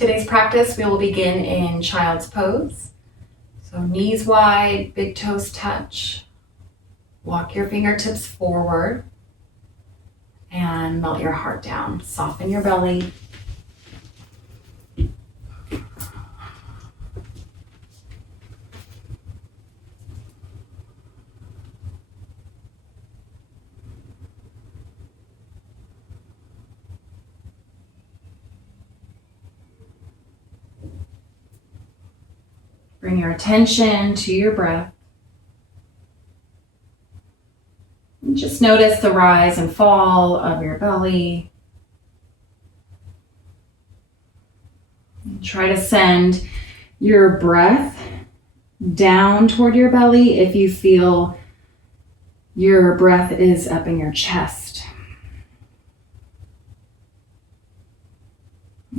Today's practice, we will begin in child's pose. So knees wide, big toes touch. Walk your fingertips forward and melt your heart down. Soften your belly. Bring your attention to your breath. And just notice the rise and fall of your belly. And try to send your breath down toward your belly if you feel your breath is up in your chest.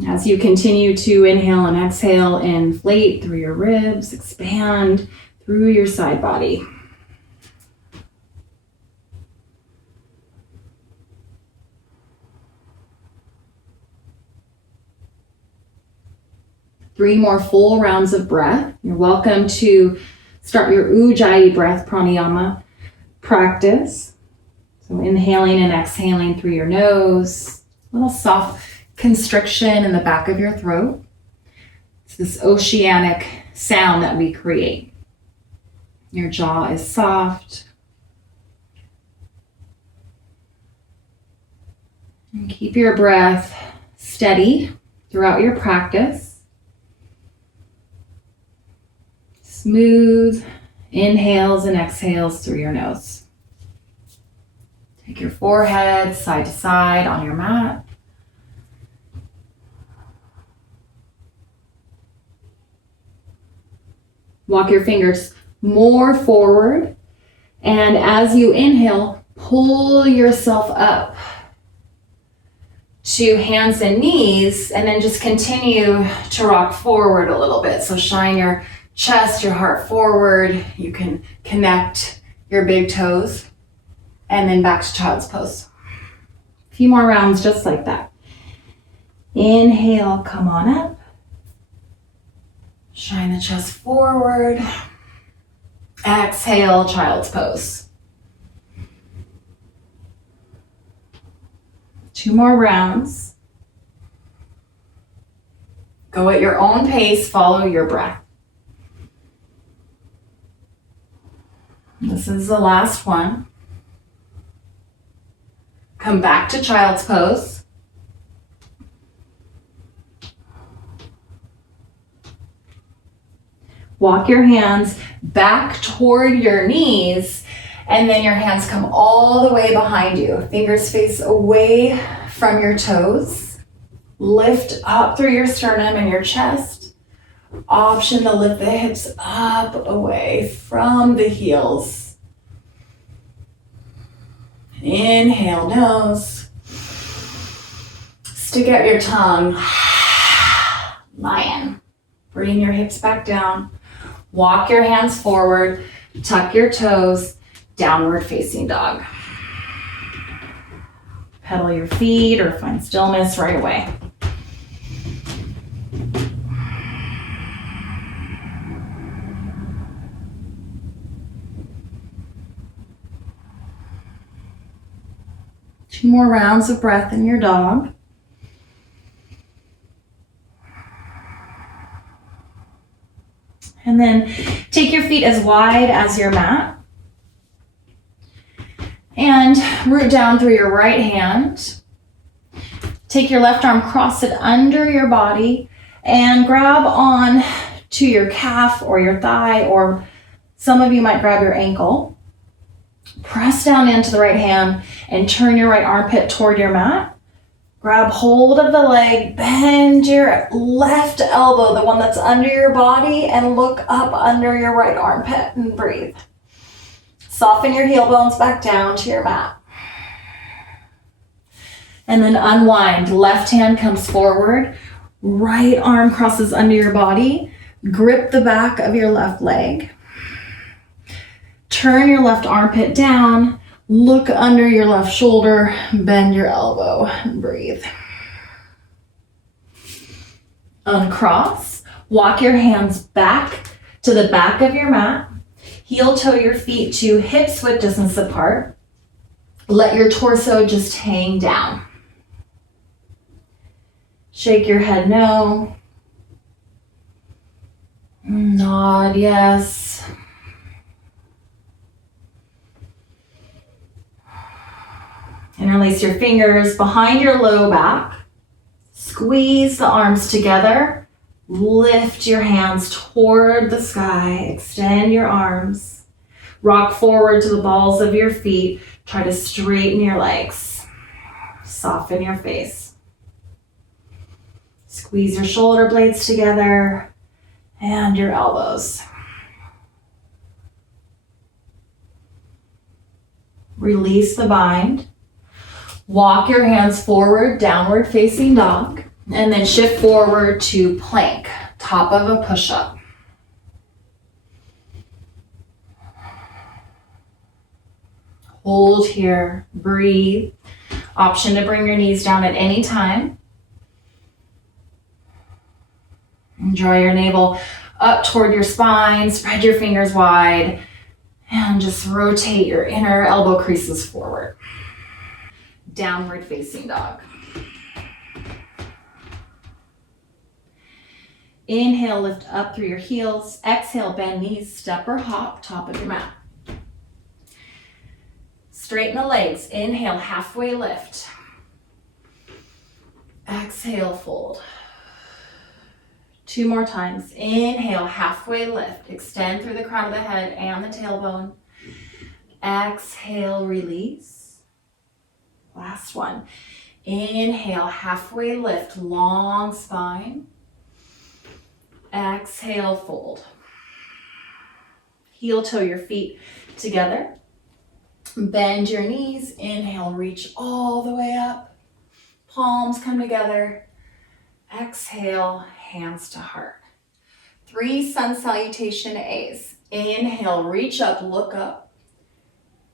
As you continue to inhale and exhale, inflate through your ribs, expand through your side body. Three more full rounds of breath. You're welcome to start your Ujjayi breath pranayama practice. So inhaling and exhaling through your nose, a little soft constriction in the back of your throat. It's this oceanic sound that we create. Your jaw is soft. And keep your breath steady throughout your practice. Smooth inhales and exhales through your nose. Take your forehead side to side on your mat. Walk your fingers more forward, and as you inhale, pull yourself up to hands and knees, and then just continue to rock forward a little bit. So shine your chest, your heart forward. You can connect your big toes, and then back to child's pose. A few more rounds just like that. Inhale, come on up. Shine the chest forward. Exhale, child's pose. 2 more rounds. Go at your own pace, follow your breath. This is the last one. Come back to child's pose. Walk your hands back toward your knees, and then your hands come all the way behind you. Fingers face away from your toes. Lift up through your sternum and your chest. Option to lift the hips up away from the heels. Inhale, nose. Stick out your tongue. Lion. Bring your hips back down. Walk your hands forward, tuck your toes, downward facing dog. Pedal your feet or find stillness right away. Two more rounds of breath in your dog. And then take your feet as wide as your mat. And root down through your right hand. Take your left arm, cross it under your body, and grab on to your calf or your thigh, or some of you might grab your ankle. Press down into the right hand and turn your right armpit toward your mat. Grab hold of the leg, bend your left elbow, the one that's under your body, and look up under your right armpit and breathe. Soften your heel bones back down to your mat. And then unwind. Left hand comes forward, right arm crosses under your body. Grip the back of your left leg. Turn your left armpit down. Look under your left shoulder, bend your elbow, and breathe. Uncross. Walk your hands back to the back of your mat. Heel toe your feet to hips width distance apart. Let your torso just hang down. Shake your head no. Nod yes. Interlace your fingers behind your low back. Squeeze the arms together. Lift your hands toward the sky. Extend your arms. Rock forward to the balls of your feet. Try to straighten your legs. Soften your face. Squeeze your shoulder blades together and your elbows. Release the bind. Walk your hands forward, downward facing dog, and then shift forward to plank, top of a push-up. Hold here, breathe. Option to bring your knees down at any time. And draw your navel up toward your spine, spread your fingers wide, and just rotate your inner elbow creases forward. Downward facing dog. Inhale, lift up through your heels. Exhale, bend knees, step or hop, top of your mat. Straighten the legs. Inhale, halfway lift. Exhale, fold. 2 more times. Inhale, halfway lift. Extend through the crown of the head and the tailbone. Exhale, release. Last one. Inhale, halfway lift, long spine. Exhale, fold. Heel toe your feet together. Bend your knees. Inhale, reach all the way up. Palms come together. Exhale, hands to heart. 3 sun salutation A's. Inhale, reach up, look up.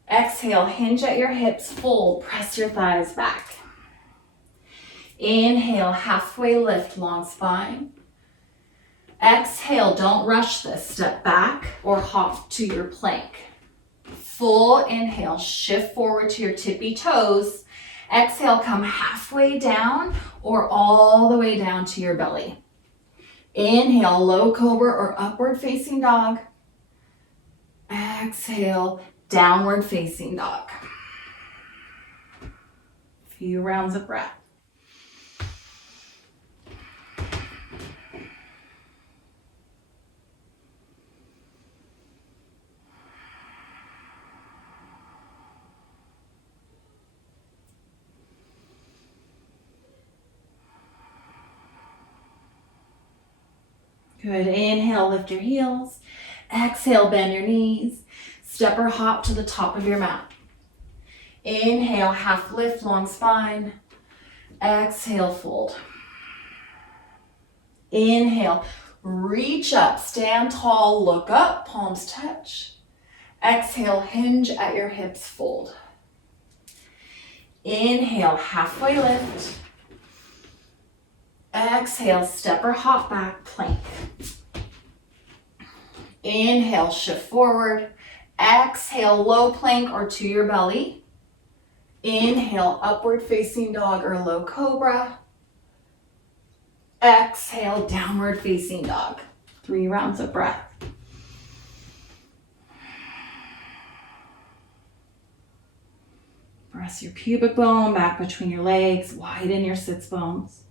Exhale, hinge at your hips, fold, press your thighs back. Inhale, halfway lift, long spine. Exhale, don't rush this. Step back or hop to your plank. Full inhale, shift forward to your tippy toes. Exhale, come halfway down or all the way down to your belly. Inhale, low cobra or upward facing dog. Exhale, downward facing dog. Few rounds of breath. Good. Inhale, lift your heels. Exhale, bend your knees. Step or hop to the top of your mat. Inhale, half lift, long spine. Exhale, fold. Inhale, reach up, stand tall, look up, palms touch. Exhale, hinge at your hips, fold. Inhale, halfway lift. Exhale, step or hop back, plank. Inhale, shift forward. Exhale, low plank or to your belly. Inhale, upward facing dog or low cobra. Exhale, downward facing dog. 3 rounds of breath. Press your pubic bone back between your legs, widen your sits bones.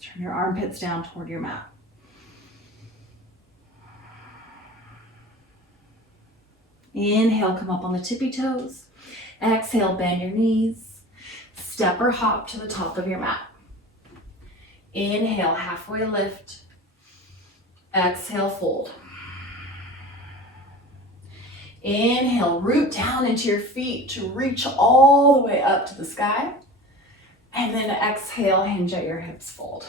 Turn your armpits down toward your mat. Inhale, come up on the tippy toes. Exhale, bend your knees. Step or hop to the top of your mat. Inhale, halfway lift. Exhale, fold. Inhale, root down into your feet to reach all the way up to the sky. And then exhale, hinge at your hips, fold.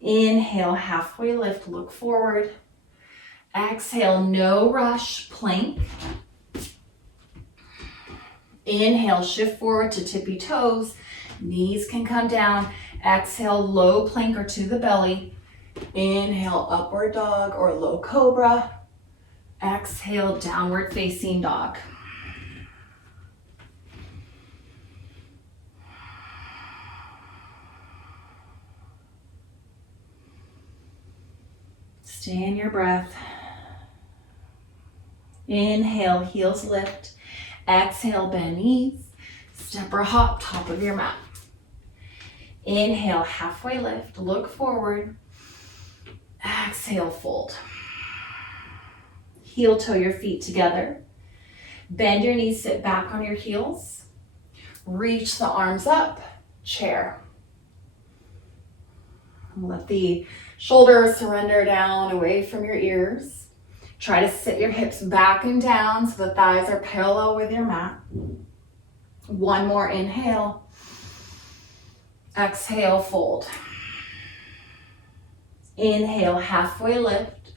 Inhale, halfway lift, look forward. Exhale, no rush, plank. Inhale, shift forward to tippy toes. Knees can come down. Exhale, low plank or to the belly. Inhale, upward dog or low cobra. Exhale, downward facing dog. Stay in your breath. Inhale, heels lift. Exhale, bend knees. Step or hop, top of your mat. Inhale, halfway lift, look forward. Exhale, fold. Heel toe your feet together. Bend your knees, sit back on your heels. Reach the arms up, chair. Let the shoulders surrender down away from your ears. Try to sit your hips back and down so the thighs are parallel with your mat. One more inhale. Exhale, fold. Inhale, halfway lift.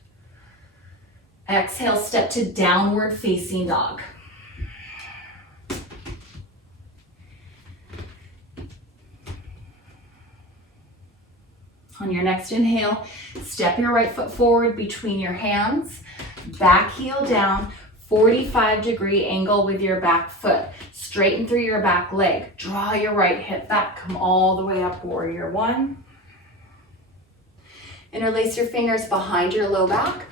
Exhale, step to downward facing dog. On your next inhale, step your right foot forward between your hands, back heel down, 45-degree angle with your back foot. Straighten through your back leg. Draw your right hip back, come all the way up, warrior one. Interlace your fingers behind your low back.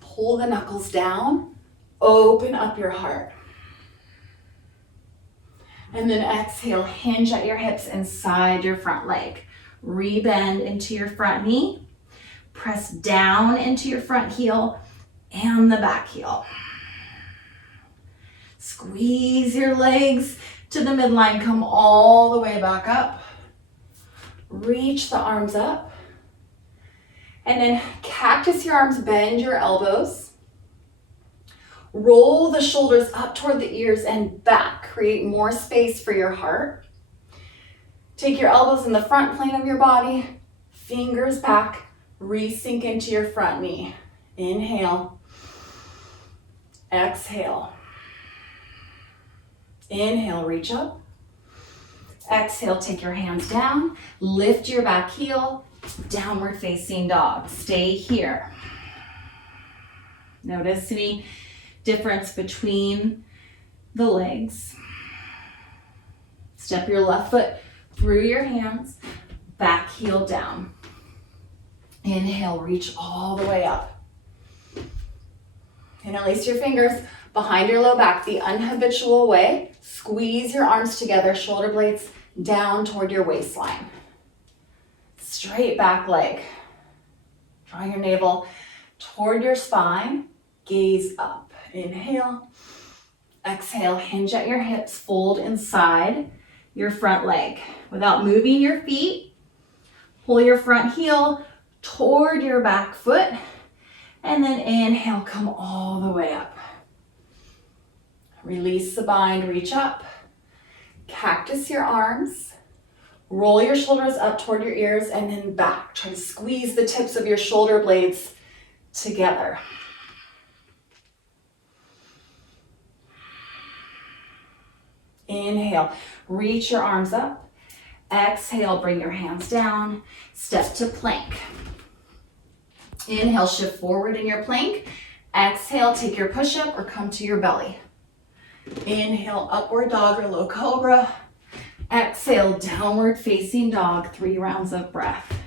Pull the knuckles down. Open up your heart. And then exhale, hinge at your hips inside your front leg. Rebend into your front knee. Press down into your front heel and the back heel. Squeeze your legs to the midline. Come all the way back up. Reach the arms up. And then cactus your arms, bend your elbows. Roll the shoulders up toward the ears and back. Create more space for your heart. Take your elbows in the front plane of your body. Fingers back. Re-sink into your front knee. Inhale. Exhale. Inhale, reach up. Exhale, take your hands down. Lift your back heel. Downward facing dog. Stay here. Notice any difference between the legs. Step your left foot through your hands. Back heel down. Inhale, reach all the way up. Interlace your fingers behind your low back the unhabitual way. Squeeze your arms together, shoulder blades down toward your waistline. Straight back leg. Draw your navel toward your spine. Gaze up. Inhale. Exhale, hinge at your hips, fold inside your front leg. Without moving your feet, pull your front heel toward your back foot. And then inhale, come all the way up. Release the bind, reach up. Cactus your arms. Roll your shoulders up toward your ears and then back. Try to squeeze the tips of your shoulder blades together. Inhale, reach your arms up. Exhale, bring your hands down. Step to plank. Inhale, shift forward in your plank. Exhale, take your push-up or come to your belly. Inhale, upward dog or low cobra. Exhale, downward facing dog, 3 rounds of breath.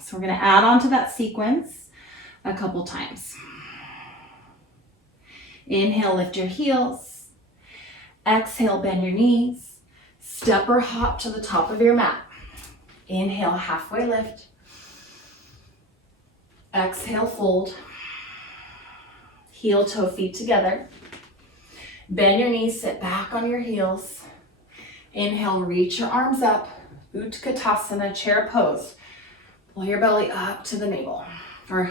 So we're going to add on to that sequence a couple times. Inhale, lift your heels. Exhale, bend your knees. Step or hop to the top of your mat. Inhale, halfway lift. Exhale, fold. Heel toe feet together. Bend your knees, sit back on your heels. Inhale, reach your arms up. Utkatasana, chair pose. Pull your belly up to the navel, or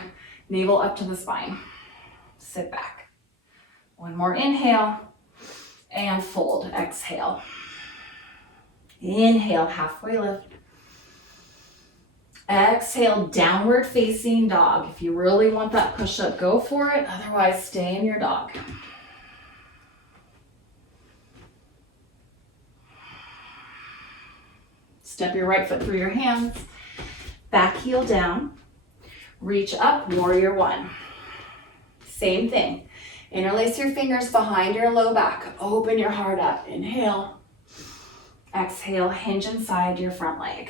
navel up to the spine. Sit back. One more inhale, and fold. Exhale. Inhale, halfway lift. Exhale, downward facing dog. If you really want that push-up, go for it. Otherwise, stay in your dog. Step your right foot through your hands. Back heel down. Reach up, warrior one. Same thing. Interlace your fingers behind your low back. Open your heart up. Inhale. Exhale, hinge inside your front leg.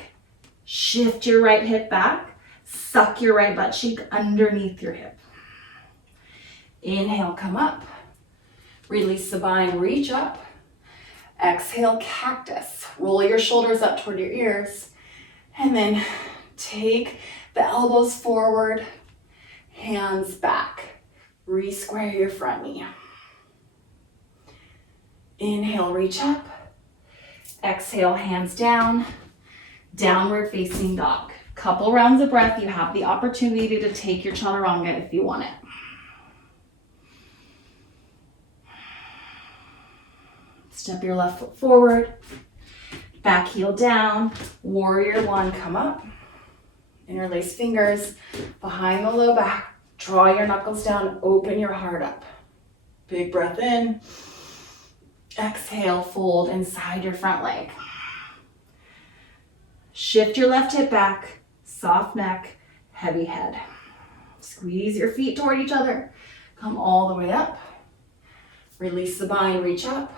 Shift your right hip back. Suck your right butt cheek underneath your hip. Inhale, come up. Release the bind, reach up. Exhale, cactus. Roll your shoulders up toward your ears. And then take the elbows forward, hands back. Re-square your front knee. Inhale, reach up. Exhale, hands down. Downward facing dog. Couple rounds of breath. You have the opportunity to take your chaturanga if you want it. Step your left foot forward. Back heel down. Warrior one, come up. Interlace fingers behind the low back. Draw your knuckles down. Open your heart up. Big breath in. Exhale, fold inside your front leg. Shift your left hip back, soft neck, heavy head. Squeeze your feet toward each other. Come all the way up. Release the bind, reach up.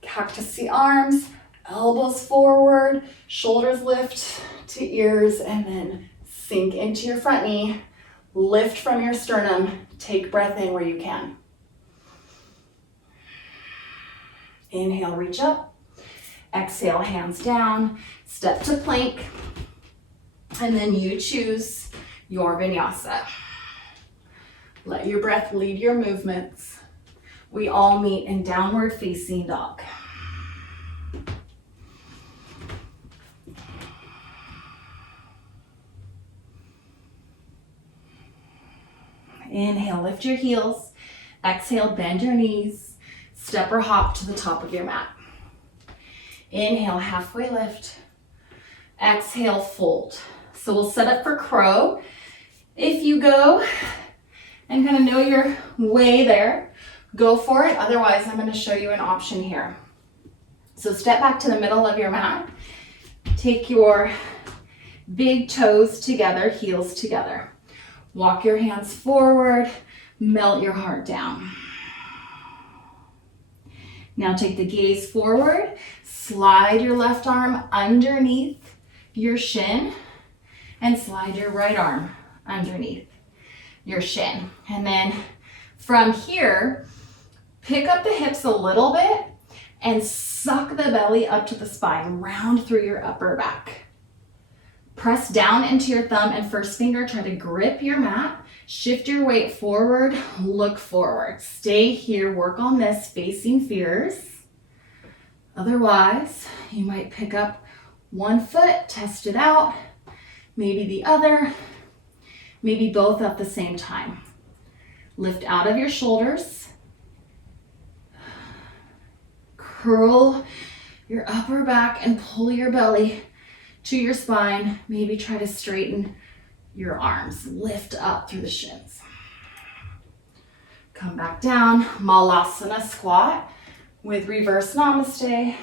Cactus the arms, elbows forward, shoulders lift to ears, and then sink into your front knee. Lift from your sternum. Take breath in where you can. Inhale, reach up. Exhale, hands down. Step to plank. And then you choose your vinyasa. Let your breath lead your movements. We all meet in downward facing dog. Inhale, lift your heels. Exhale, bend your knees. Step or hop to the top of your mat. Inhale, halfway lift. Exhale, fold. So we'll set up for crow. If you go and kind of know your way there, go for it. Otherwise, I'm going to show you an option here. So step back to the middle of your mat. Take your big toes together, heels together. Walk your hands forward, melt your heart down. Now take the gaze forward, slide your left arm underneath your shin, and slide your right arm underneath your shin. And then from here, pick up the hips a little bit and suck the belly up to the spine, round through your upper back. Press down into your thumb and first finger, try to grip your mat, shift your weight forward, look forward. Stay here, work on this, facing fears. Otherwise, you might pick up one foot, test it out, maybe the other, maybe both at the same time. Lift out of your shoulders. Curl your upper back and pull your belly to your spine. Maybe try to straighten your arms. Lift up through the shins. Come back down, Malasana squat with reverse namaste.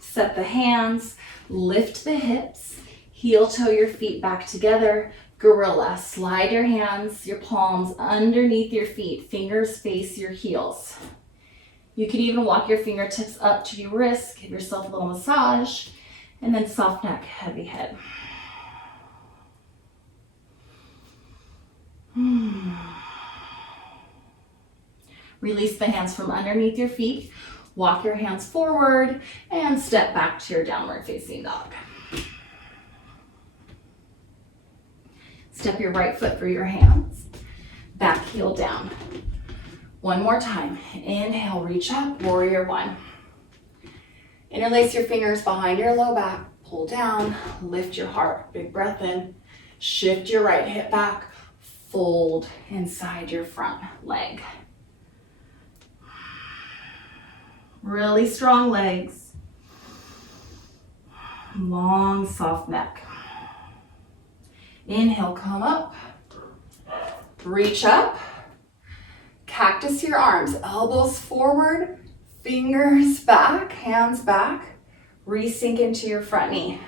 Set the hands, lift the hips, heel toe your feet back together. Gorilla, slide your hands, your palms underneath your feet, fingers face your heels. You can even walk your fingertips up to your wrists, give yourself a little massage, and then soft neck, heavy head. Release the hands from underneath your feet, walk your hands forward, and step back to your downward facing dog. Step your right foot through your hands, back heel down. One more time. Inhale, reach up, warrior one. Interlace your fingers behind your low back, pull down, lift your heart, big breath in, shift your right hip back, fold inside your front leg. Really strong legs. Long, soft neck. Inhale, come up. Reach up. Cactus your arms, elbows forward, fingers back, hands back. Re-sink into your front knee.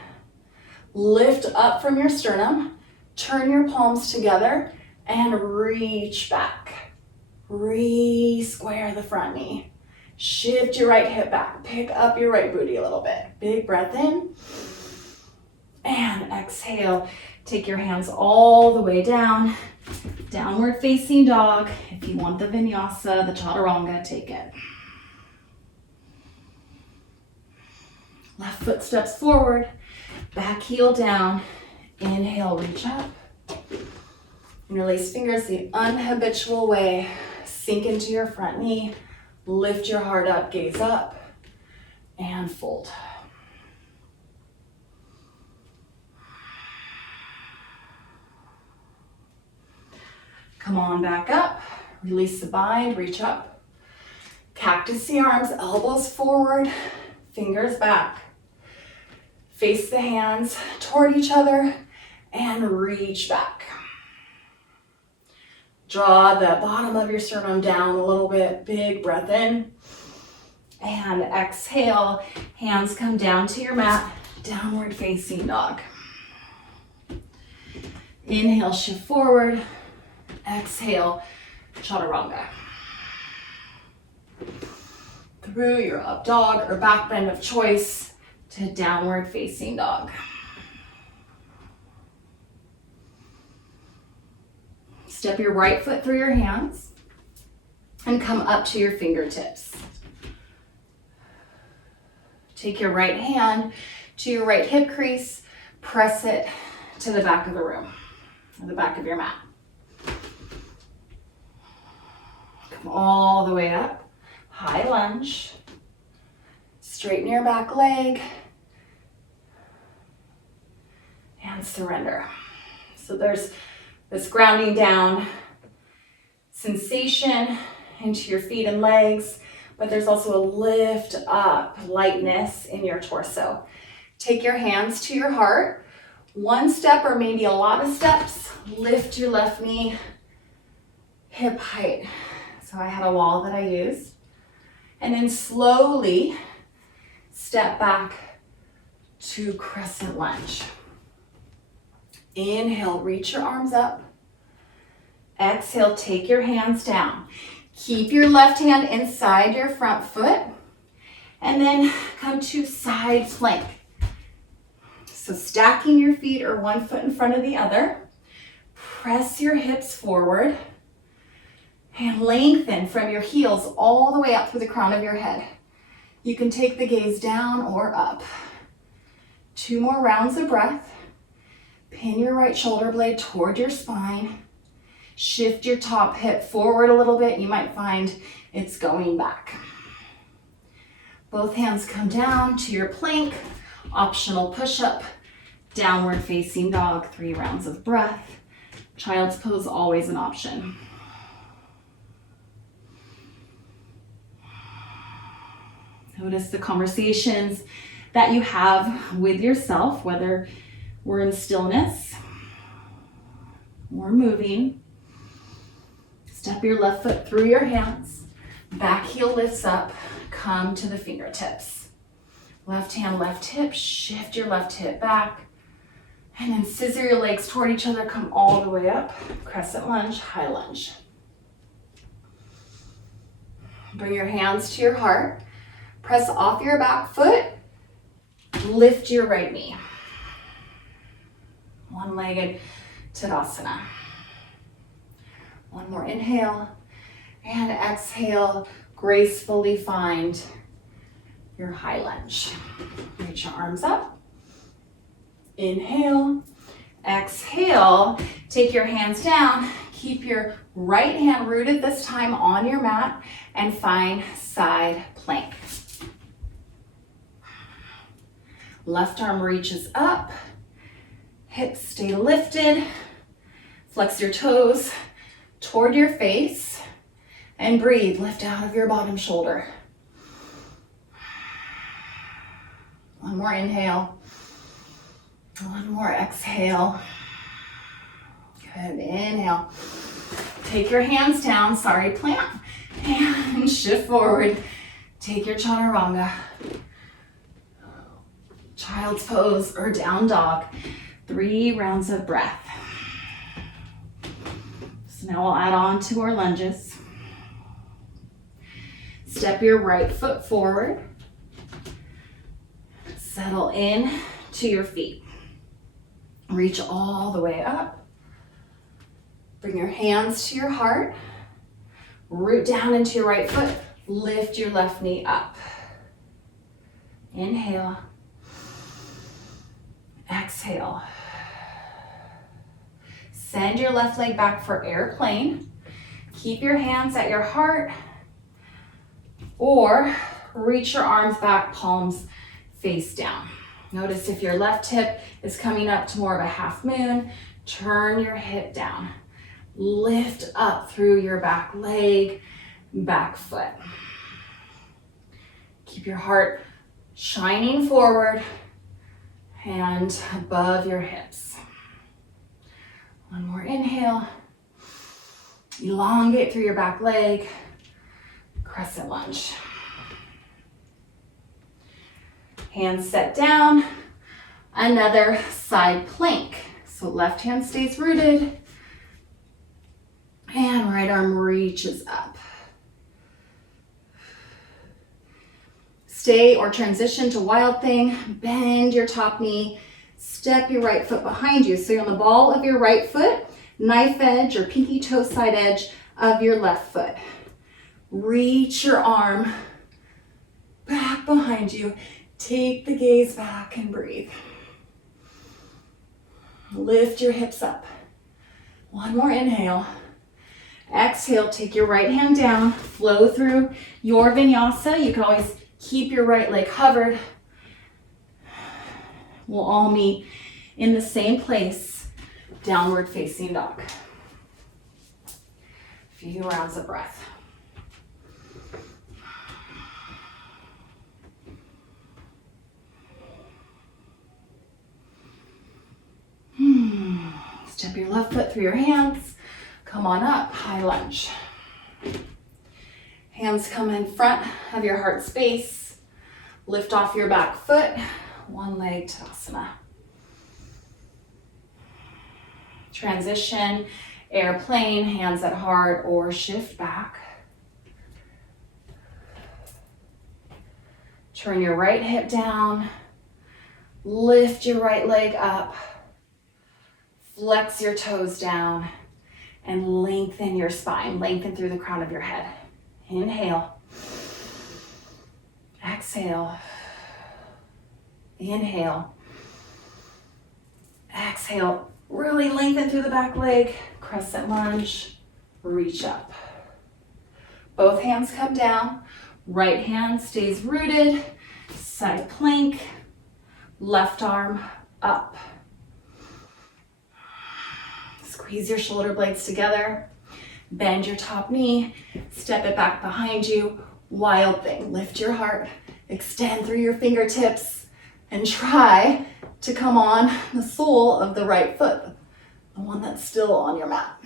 Lift up from your sternum. Turn your palms together and reach back. Re-square the front knee. Shift your right hip back. Pick up your right booty a little bit. Big breath in. And exhale. Take your hands all the way down. Downward facing dog. If you want the vinyasa, the chaturanga, take it. Left foot steps forward. Back heel down. Inhale, reach up. Interlace fingers the unhabitual way. Sink into your front knee. Lift your heart up, gaze up, and fold. Come on back up. Release the bind, reach up. Cactus the arms, elbows forward, fingers back. Face the hands toward each other and reach back. Draw the bottom of your sternum down a little bit. Big breath in. And exhale. Hands come down to your mat. Downward facing dog. Inhale, shift forward. Exhale, chaturanga. Through your up dog or back bend of choice to downward facing dog. Step your right foot through your hands and come up to your fingertips. Take your right hand to your right hip crease, press it to the back of the room, or the back of your mat. Come all the way up, high lunge. Straighten your back leg and surrender. So there's this grounding down sensation into your feet and legs, but there's also a lift up, lightness in your torso. Take your hands to your heart. One step or maybe a lot of steps, lift your left knee hip height. So I had a wall that I used. And then slowly step back to crescent lunge. Inhale, reach your arms up. Exhale, take your hands down. Keep your left hand inside your front foot. And then come to side plank. So stacking your feet or one foot in front of the other. Press your hips forward. And lengthen from your heels all the way up through the crown of your head. You can take the gaze down or up. 2 more rounds of breath. Pin your right shoulder blade toward your spine. Shift your top hip forward a little bit. You might find it's going back. Both hands come down to your plank. Optional push-up. Downward facing dog. 3 rounds of breath. Child's pose, always an option. Notice the conversations that you have with yourself, whether we're in stillness or moving. Step your left foot through your hands. Back heel lifts up. Come to the fingertips. Left hand, left hip. Shift your left hip back. And then scissor your legs toward each other. Come all the way up. Crescent lunge, high lunge. Bring your hands to your heart. Press off your back foot. Lift your right knee. One-legged Tadasana. One more inhale. And exhale. Gracefully find your high lunge. Reach your arms up. Inhale. Exhale. Take your hands down. Keep your right hand rooted this time on your mat and find side plank. Left arm reaches up. Hips stay lifted. Flex your toes toward your face and breathe. Lift out of your bottom shoulder. One more inhale. One more, exhale. Good, inhale. Take your hands down, sorry, plant, and shift forward. Take your chaturanga. Child's pose or down dog. 3 rounds of breath. So now we'll add on to our lunges. Step your right foot forward. Settle in to your feet. Reach all the way up. Bring your hands to your heart. Root down into your right foot. Lift your left knee up. Inhale. Exhale. Send your left leg back for airplane. Keep your hands at your heart or reach your arms back, palms face down. Notice if your left hip is coming up to more of a half moon, turn your hip down. Lift up through your back leg, back foot. Keep your heart shining forward and above your hips. One more inhale. Elongate through your back leg, crescent lunge. Hands set down, another side plank. So left hand stays rooted and right arm reaches up. Stay or transition to wild thing. Bend your top knee. Step your right foot behind you. So you're on the ball of your right foot, knife edge or pinky toe side edge of your left foot. Reach your arm back behind you. Take the gaze back and breathe. Lift your hips up. One more inhale. Exhale, take your right hand down. Flow through your vinyasa. You can always keep your right leg covered. We'll all meet in the same place, downward facing dog. A few rounds of breath. Step your left foot through your hands. Come on up, high lunge. Hands come in front of your heart space. Lift off your back foot. One leg Tadasana. Transition, airplane, hands at heart or shift back. Turn your right hip down. Lift your right leg up. Flex your toes down and lengthen your spine. Lengthen through the crown of your head. Inhale. Exhale. Inhale. Exhale. Really lengthen through the back leg. Crescent lunge. Reach up. Both hands come down. Right hand stays rooted. Side plank. Left arm up. Squeeze your shoulder blades together. Bend your top knee. Step it back behind you. Wild thing. Lift your heart. Extend through your fingertips. And try to come on the sole of the right foot. The one that's still on your mat.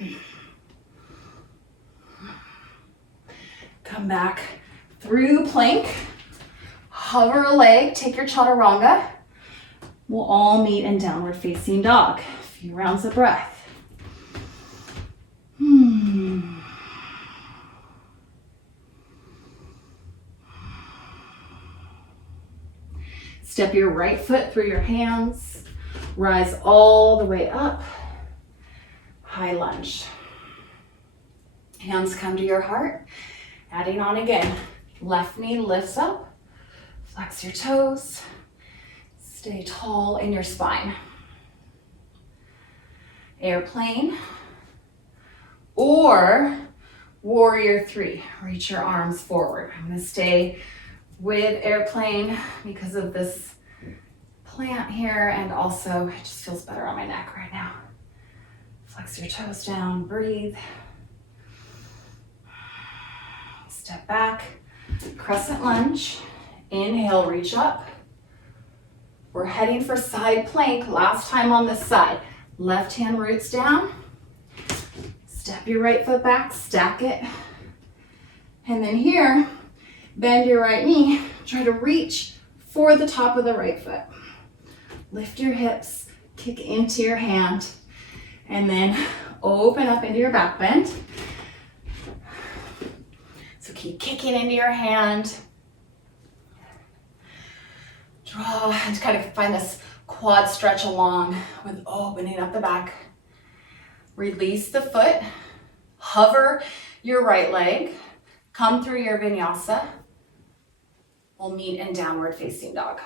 Come back through plank. Hover a leg. Take your chaturanga. We'll all meet in downward facing dog. A few rounds of breath. Step your right foot through your hands. Rise all the way up. High lunge. Hands come to your heart. Adding on again. Left knee lifts up. Flex your toes. Stay tall in your spine. Airplane. Or warrior 3. Reach your arms forward. I'm going to stay with airplane because of this plant here, and also it just feels better on my neck right now. Flex your toes down, breathe. Step back, crescent lunge. Inhale, reach up. We're heading for side plank. Last time on this side. Left hand roots down. Step your right foot back, stack it. And then here, bend your right knee. Try to reach for the top of the right foot. Lift your hips, kick into your hand, and then open up into your back bend. So keep kicking into your hand. Draw and kind of find this quad stretch along with opening up the back. Release the foot, hover your right leg, come through your vinyasa. We'll meet in downward facing dog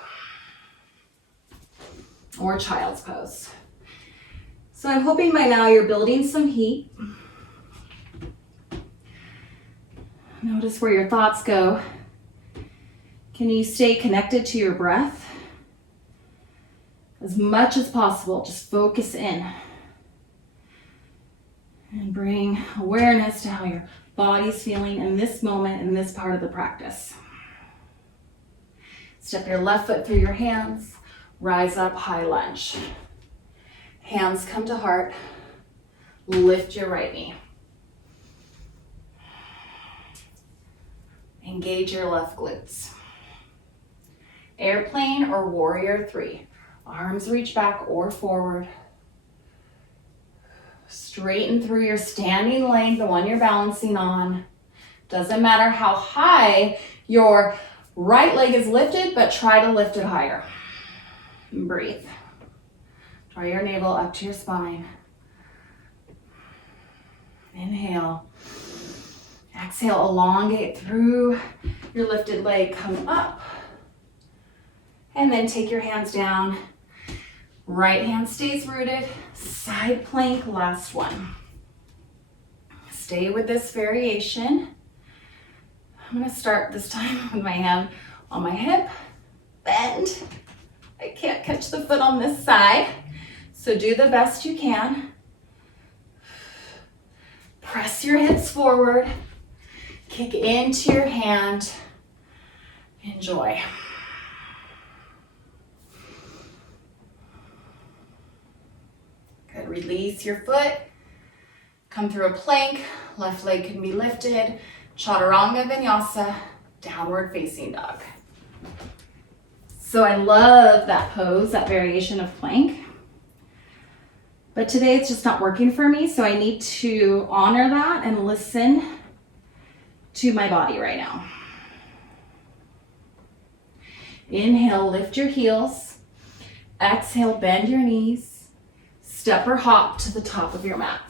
or child's pose. So I'm hoping by now you're building some heat. Notice where your thoughts go. Can you stay connected to your breath? As much as possible, just focus in. And bring awareness to how your body's feeling in this moment, in this part of the practice. Step your left foot through your hands, rise up, high lunge. Hands come to heart, lift your right knee. Engage your left glutes. Airplane or warrior 3. Arms reach back or forward. Straighten through your standing leg, the one you're balancing on. Doesn't matter how high your right leg is lifted, but try to lift it higher. And breathe. Draw your navel up to your spine. Inhale. Exhale, elongate through your lifted leg. Come up. And then take your hands down. Right hand stays rooted. Side plank, last one. Stay with this variation. I'm going to start this time with my hand on my hip. Bend. I can't catch the foot on this side, so do the best you can. Press your hips forward. Kick into your hand. Enjoy. Good. Release your foot. Come through a plank. Left leg can be lifted. Chaturanga Vinyasa. Downward facing dog. So I love that pose, that variation of plank. But today it's just not working for me, so I need to honor that and listen to my body right now. Inhale, lift your heels. Exhale, bend your knees. Step or hop to the top of your mat.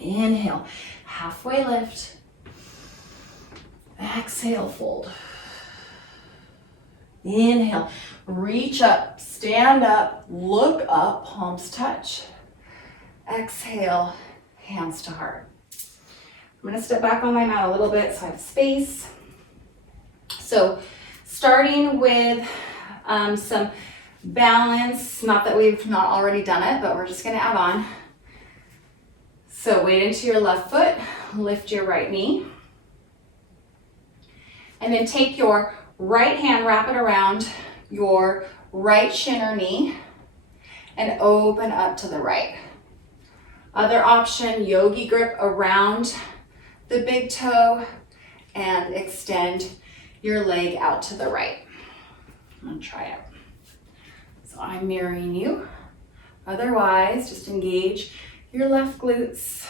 Inhale, halfway lift. Exhale, fold. Inhale, reach up, stand up, look up, palms touch. Exhale, hands to heart. I'm gonna step back on my mat a little bit so I have space. So starting with some balance, not that we've not already done it, but we're just gonna add on. So weight into your left foot, lift your right knee. And then take your right hand, wrap it around your right shin or knee and open up to the right. Other option, yogi grip around the big toe and extend your leg out to the right. I'm gonna try it. So I'm mirroring you. Otherwise, just engage your left glutes.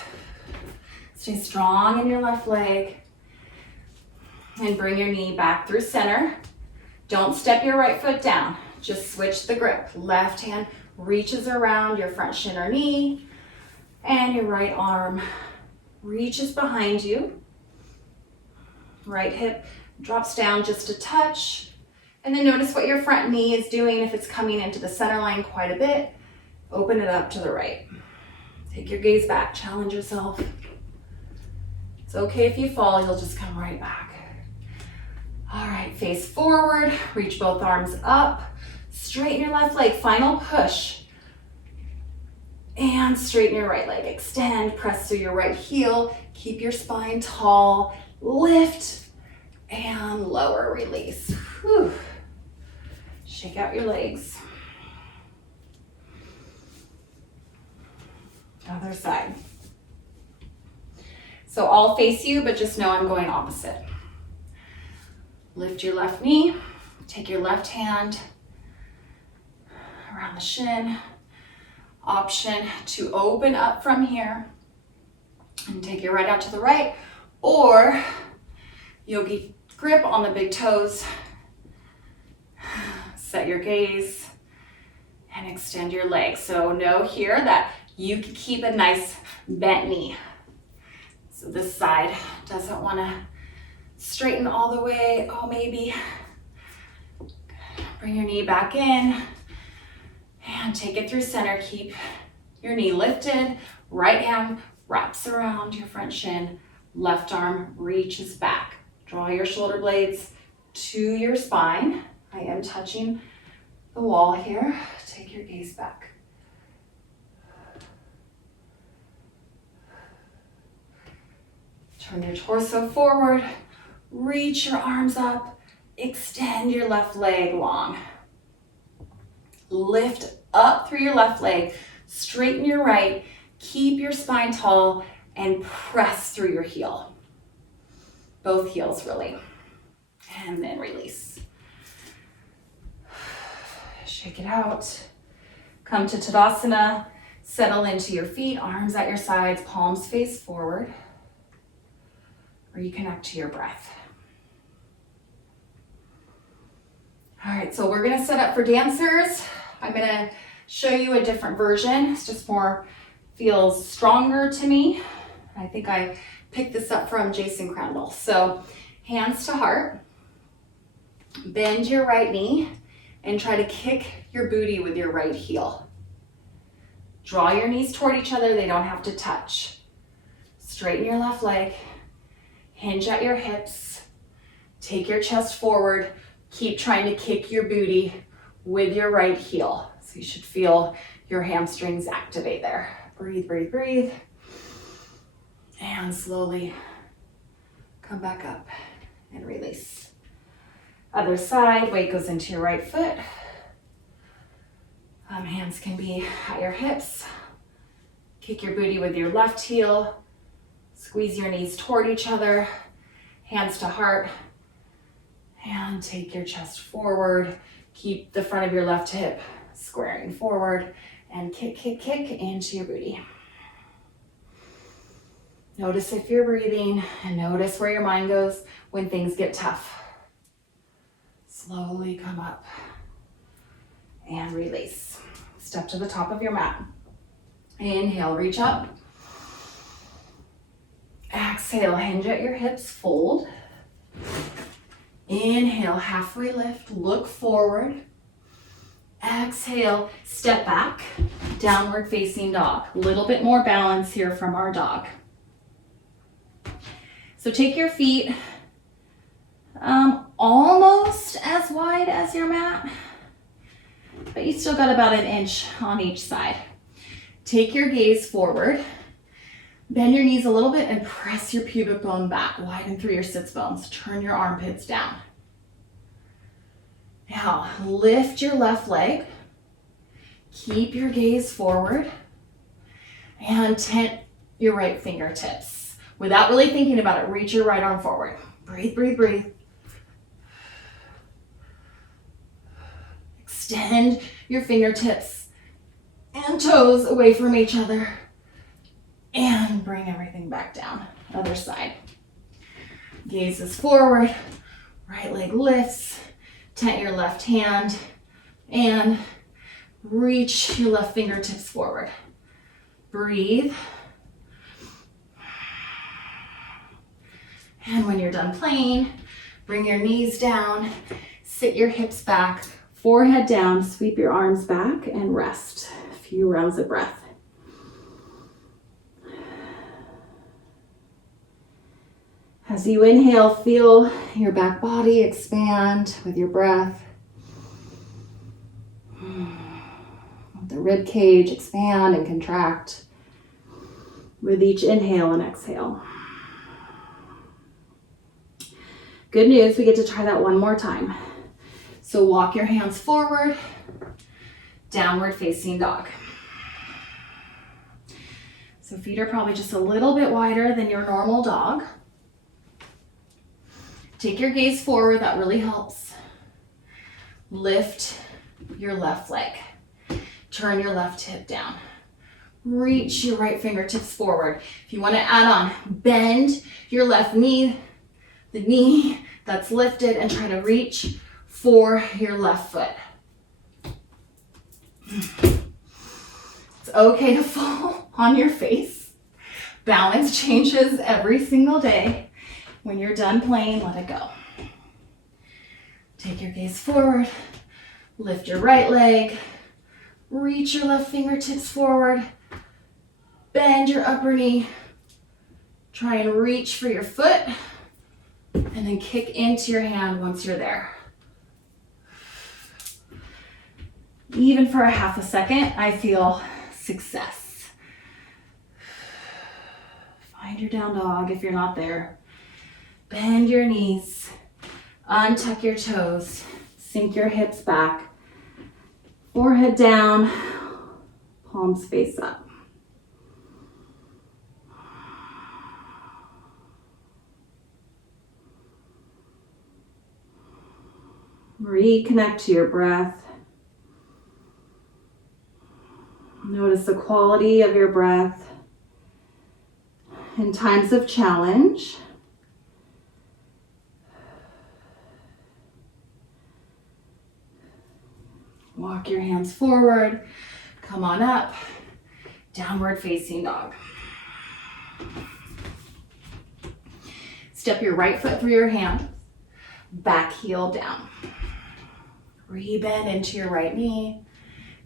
Stay strong in your left leg. And bring your knee back through center. Don't step your right foot down. Just switch the grip. Left hand reaches around your front shin or knee. And your right arm reaches behind you. Right hip drops down just a touch. And then notice what your front knee is doing. If it's coming into the center line quite a bit, open it up to the right. Take your gaze back, challenge yourself. It's okay if you fall, you'll just come right back. All right, face forward, reach both arms up, straighten your left leg, final push. And straighten your right leg, extend, press through your right heel, keep your spine tall, lift, and lower, release. Whew. Shake out your legs. Other side. So I'll face you, but just know I'm going opposite. Lift your left knee, take your left hand around the shin. Option to open up from here and take your right out to the right, or yogi grip on the big toes. Set your gaze and extend your legs. So know here that you can keep a nice bent knee. So this side doesn't want to straighten all the way. Oh, maybe. Bring your knee back in and take it through center. Keep your knee lifted. Right hand wraps around your front shin. Left arm reaches back. Draw your shoulder blades to your spine. I am touching the wall here. Take your gaze back. Turn your torso forward, reach your arms up, extend your left leg long. Lift up through your left leg, straighten your right, keep your spine tall, and press through your heel. Both heels really. And then release. Shake it out. Come to Tadasana, settle into your feet, arms at your sides, palms face forward. Reconnect to your breath. All right, so we're gonna set up for dancers. I'm gonna show you a different version. It's just more, feels stronger to me. I think I picked this up from Jason Crandall. So hands to heart, bend your right knee and try to kick your booty with your right heel. Draw your knees toward each other, they don't have to touch. Straighten your left leg. Hinge at your hips, take your chest forward, keep trying to kick your booty with your right heel. So you should feel your hamstrings activate there. Breathe, breathe, breathe. And slowly come back up and release. Other side, weight goes into your right foot. Hands can be at your hips. Kick your booty with your left heel. Squeeze your knees toward each other, hands to heart, and take your chest forward. Keep the front of your left hip squaring forward, and kick, kick, kick into your booty. Notice if you're breathing, and notice where your mind goes when things get tough. Slowly come up and release. Step to the top of your mat. Inhale, reach up. Exhale, hinge at your hips, fold. Inhale, halfway lift, look forward. Exhale, step back, downward facing dog. A little bit more balance here from our dog. So take your feet almost as wide as your mat, but you still got about an inch on each side. Take your gaze forward. Bend your knees a little bit and press your pubic bone back. Widen through your sits bones. Turn your armpits down. Now, lift your left leg. Keep your gaze forward. And tent your right fingertips. Without really thinking about it, reach your right arm forward. Breathe, breathe, breathe. Extend your fingertips and toes away from each other. And bring everything back down. Other side. Gaze is forward. Right leg lifts. Tent your left hand. And reach your left fingertips forward. Breathe. And when you're done playing, bring your knees down. Sit your hips back. Forehead down. Sweep your arms back and rest. A few rounds of breath. As you inhale, feel your back body expand with your breath. The rib cage expand and contract with each inhale and exhale. Good news, we get to try that one more time. So walk your hands forward, downward facing dog. So feet are probably just a little bit wider than your normal dog. Take your gaze forward, that really helps. Lift your left leg. Turn your left hip down. Reach your right fingertips forward. If you want to add on, bend your left knee, the knee that's lifted, and try to reach for your left foot. It's okay to fall on your face. Balance changes every single day. When you're done playing, let it go. Take your gaze forward. Lift your right leg. Reach your left fingertips forward. Bend your upper knee. Try and reach for your foot. And then kick into your hand once you're there. Even for a half a second, I feel success. Find your down dog if you're not there. Bend your knees. Untuck your toes. Sink your hips back. Forehead down. Palms face up. Reconnect to your breath. Notice the quality of your breath in times of challenge. Walk your hands forward. Come on up. Downward facing dog. Step your right foot through your hand. Back heel down. Rebend into your right knee.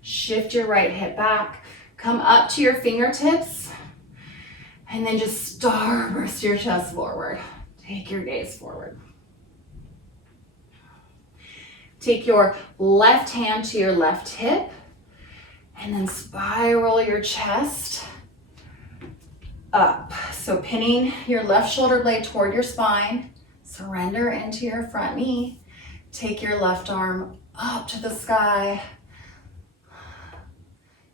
Shift your right hip back. Come up to your fingertips. And then just starburst your chest forward. Take your gaze forward. Take your left hand to your left hip. And then spiral your chest up. So pinning your left shoulder blade toward your spine. Surrender into your front knee. Take your left arm up to the sky.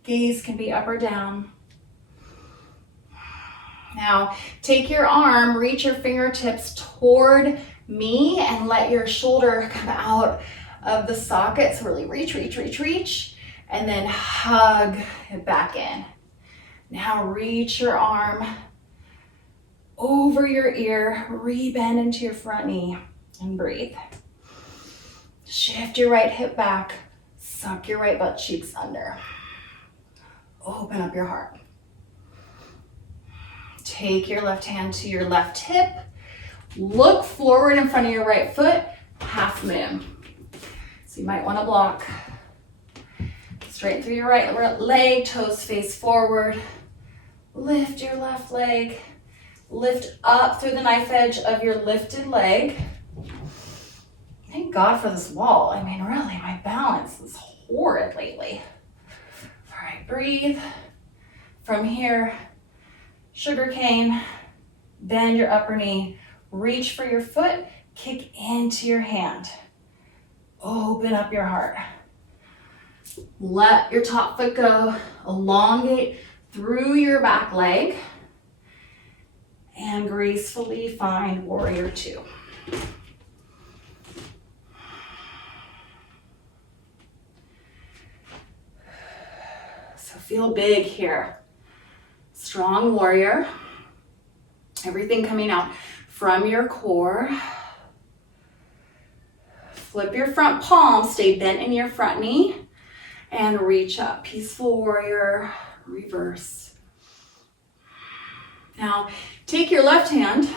Gaze can be up or down. Now, take your arm, reach your fingertips toward me, and let your shoulder come out of the socket. So really reach, reach, reach, reach, and then hug it back in. Now reach your arm over your ear, rebend into your front knee, and breathe. Shift your right hip back, suck your right butt cheeks under. Open up your heart. Take your left hand to your left hip. Look forward in front of your right foot, half moon. So you might want to block. Straighten through your right leg, toes face forward. Lift your left leg. Lift up through the knife edge of your lifted leg. Thank God for this wall. I mean, really, my balance is horrid lately. All right, breathe. From here, sugar cane, bend your upper knee, reach for your foot, kick into your hand. Open up your heart. Let your top foot go, elongate through your back leg, and gracefully find warrior two. So feel big here. Strong warrior. Everything coming out from your core. Flip your front palm, stay bent in your front knee, and reach up. Peaceful warrior, reverse. Now, take your left hand.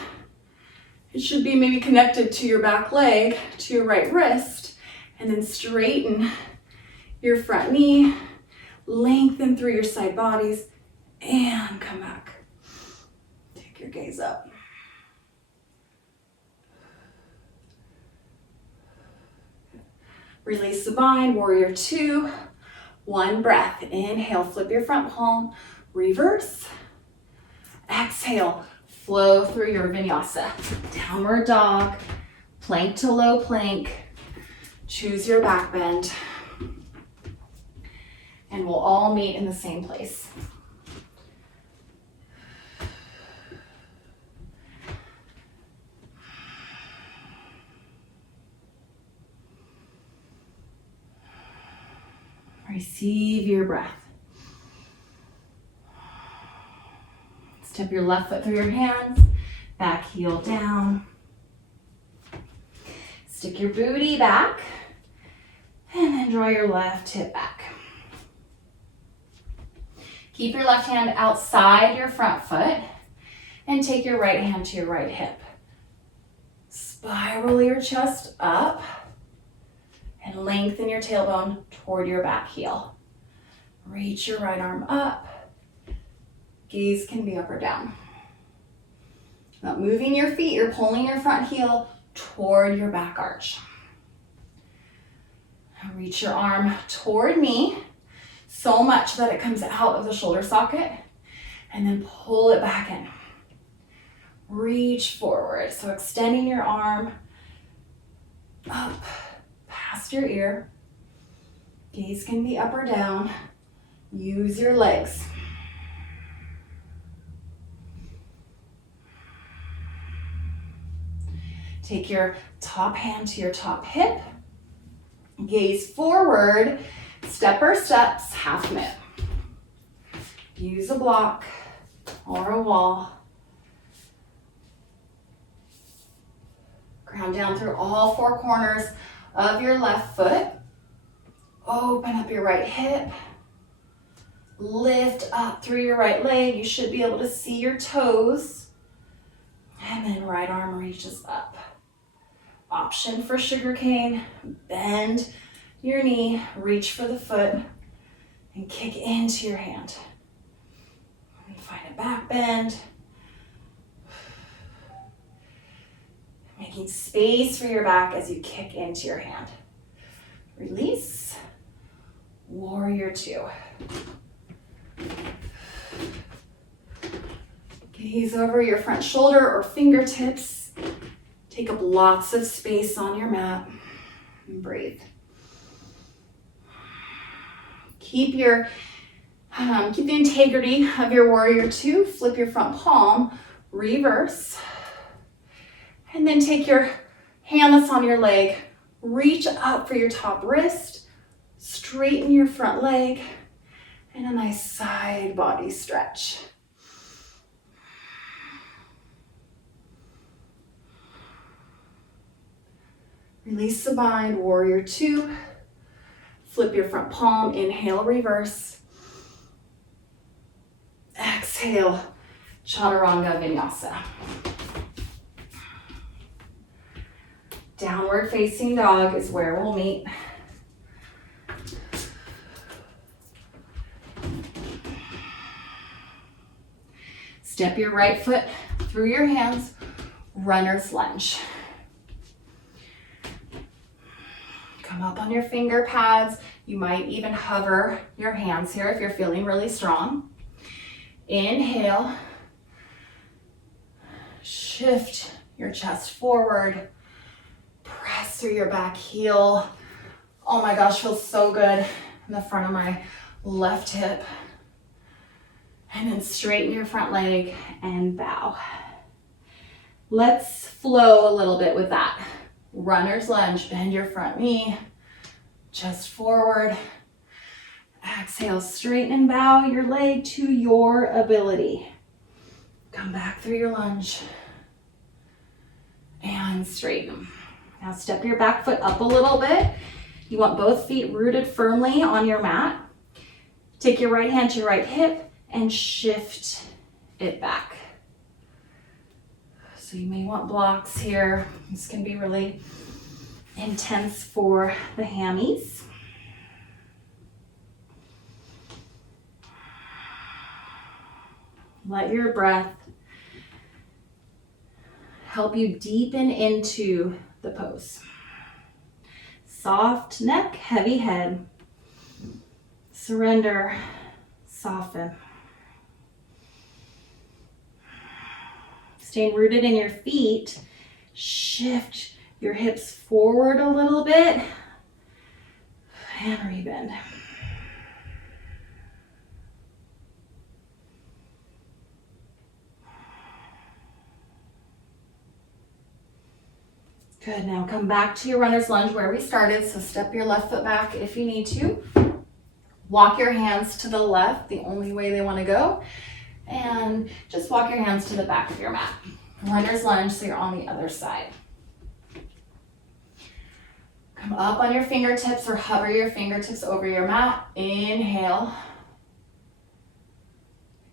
It should be maybe connected to your back leg, to your right wrist, and then straighten your front knee, lengthen through your side bodies, and come back. Take your gaze up. Release the bind, warrior two. One breath. Inhale, flip your front palm, reverse. Exhale, flow through your vinyasa. Downward dog, plank to low plank. Choose your back bend. And we'll all meet in the same place. Receive your breath. Step your left foot through your hands, back heel down. Stick your booty back, and then draw your left hip back. Keep your left hand outside your front foot, and take your right hand to your right hip. Spiral your chest up, and lengthen your tailbone toward your back heel. Reach your right arm up. Gaze can be up or down. Not moving your feet, you're pulling your front heel toward your back arch. Reach your arm toward me so much that it comes out of the shoulder socket, and then pull it back in. Reach forward, so extending your arm up past your ear. Gaze can be up or down. Use your legs. Take your top hand to your top hip. Gaze forward, stepper steps, half mid. Use a block or a wall. Ground down through all four corners of your left foot. Open up your right hip. Lift up through your right leg. You should be able to see your toes. And then right arm reaches up. Option for sugar cane. Bend your knee, reach for the foot, and kick into your hand. And find a back bend. Making space for your back as you kick into your hand. Release. Warrior two. Gaze over your front shoulder or fingertips. Take up lots of space on your mat and breathe. Keep the integrity of your warrior two. Flip your front palm, reverse. And then take your hand that's on your leg, reach up for your top wrist, straighten your front leg, and a nice side body stretch. Release the bind, warrior two. Flip your front palm, inhale, reverse. Exhale, chaturanga vinyasa. Downward facing dog is where we'll meet. Step your right foot through your hands, runner's lunge. Come up on your finger pads. You might even hover your hands here if you're feeling really strong. Inhale. Shift your chest forward. Press through your back heel. Oh my gosh, feels so good in the front of my left hip. And then straighten your front leg and bow. Let's flow a little bit with that. Runner's lunge, bend your front knee, chest forward. Exhale, straighten and bow your leg to your ability. Come back through your lunge and straighten. Now step your back foot up a little bit. You want both feet rooted firmly on your mat. Take your right hand to your right hip and shift it back. So you may want blocks here. This can be really intense for the hammies. Let your breath help you deepen into the pose. Soft neck, heavy head. Surrender, soften. Staying rooted in your feet, shift your hips forward a little bit. And rebend. Good, now come back to your runner's lunge where we started. So step your left foot back if you need to. Walk your hands to the left, the only way they want to go. And just walk your hands to the back of your mat. Runner's lunge, so you're on the other side. Come up on your fingertips or hover your fingertips over your mat. Inhale.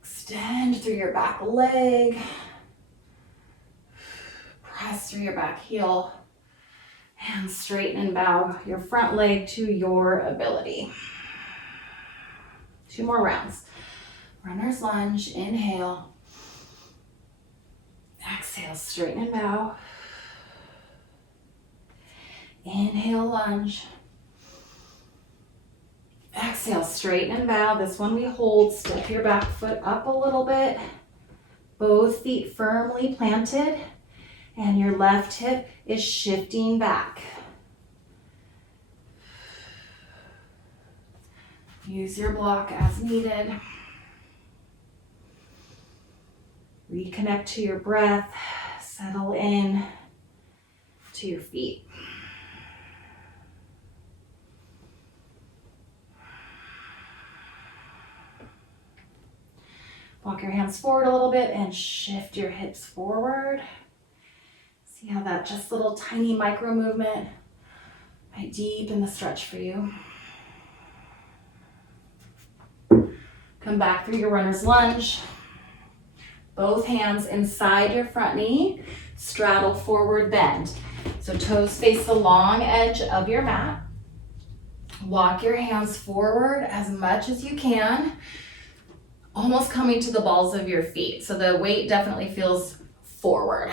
Extend through your back leg. Press through your back heel. And straighten and bow your front leg to your ability. 2 more rounds. Runner's lunge, inhale. Exhale, straighten and bow. Inhale, lunge. Exhale, straighten and bow. This one we hold. Step your back foot up a little bit. Both feet firmly planted. And your left hip is shifting back. Use your block as needed. Reconnect to your breath. Settle in to your feet. Walk your hands forward a little bit and shift your hips forward. See how that just little tiny micro movement might deepen the stretch for you. Come back through your runner's lunge. Both hands inside your front knee. Straddle forward bend. So toes face the long edge of your mat. Walk your hands forward as much as you can. Almost coming to the balls of your feet. So the weight definitely feels forward.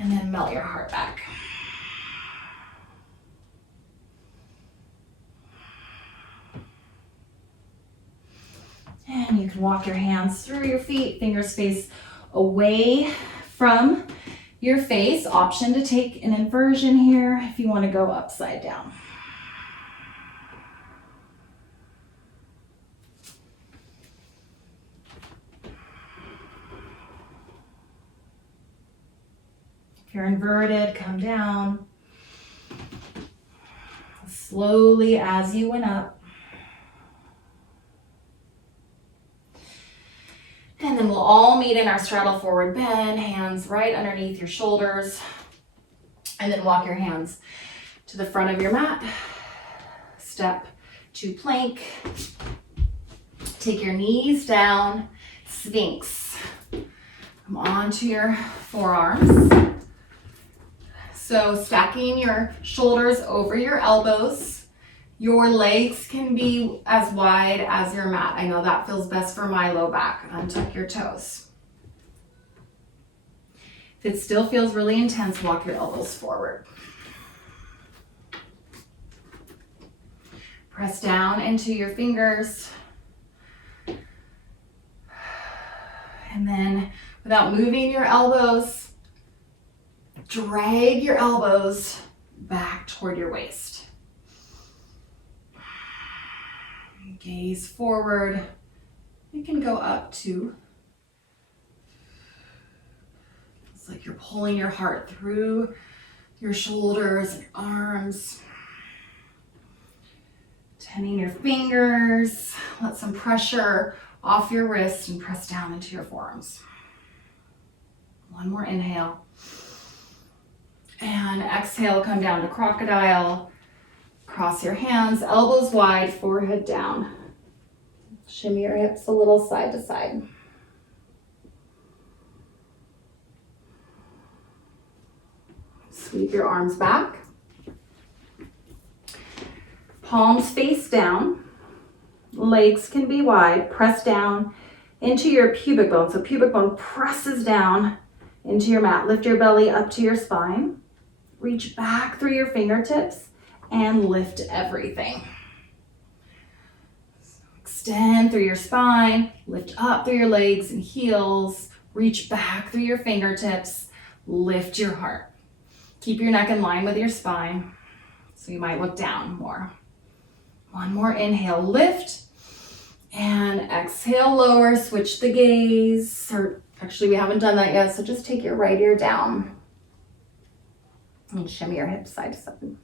And then melt your heart back. And you can walk your hands through your feet, fingers face away from your face. Option to take an inversion here if you want to go upside down. If you're inverted, come down. Slowly as you went up. And then we'll all meet in our straddle forward bend, hands right underneath your shoulders. And then walk your hands to the front of your mat. Step to plank. Take your knees down, Sphinx. Come onto your forearms. So stacking your shoulders over your elbows. Your legs can be as wide as your mat. I know that feels best for my low back. Untuck your toes. If it still feels really intense, walk your elbows forward. Press down into your fingers. And then without moving your elbows, drag your elbows back toward your waist. Gaze forward. You can go up to, it's like you're pulling your heart through your shoulders and arms. Tending your fingers. Let some pressure off your wrist and press down into your forearms. One more inhale. And exhale, come down to crocodile. Cross your hands, elbows wide, forehead down. Shimmy your hips a little side to side. Sweep your arms back. Palms face down. Legs can be wide. Press down into your pubic bone. So pubic bone presses down into your mat. Lift your belly up to your spine. Reach back through your fingertips and lift everything. So extend through your spine, lift up through your legs and heels, reach back through your fingertips, lift your heart. Keep your neck in line with your spine, so you might look down more. One more inhale, lift, and exhale, lower, switch the gaze, or actually we haven't done that yet, so just take your right ear down and shimmy your hips side to side.